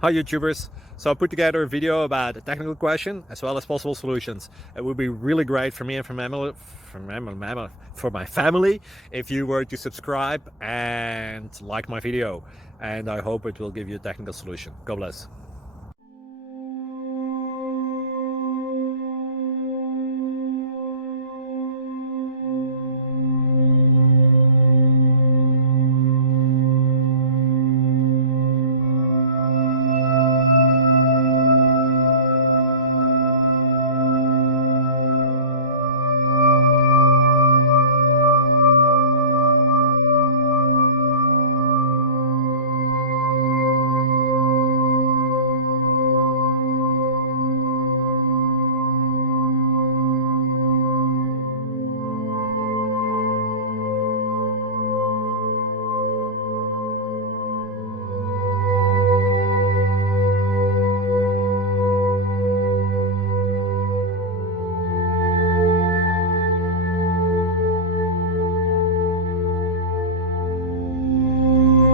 Hi YouTubers! So I put together a video about a technical question as well as possible solutions. It would be really great for me and for my family if you were to subscribe and like my video, and I hope it will give you a technical solution. God bless.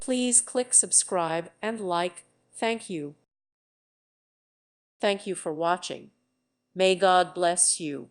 Please click subscribe and like. Thank you. Thank you for watching. May God bless you.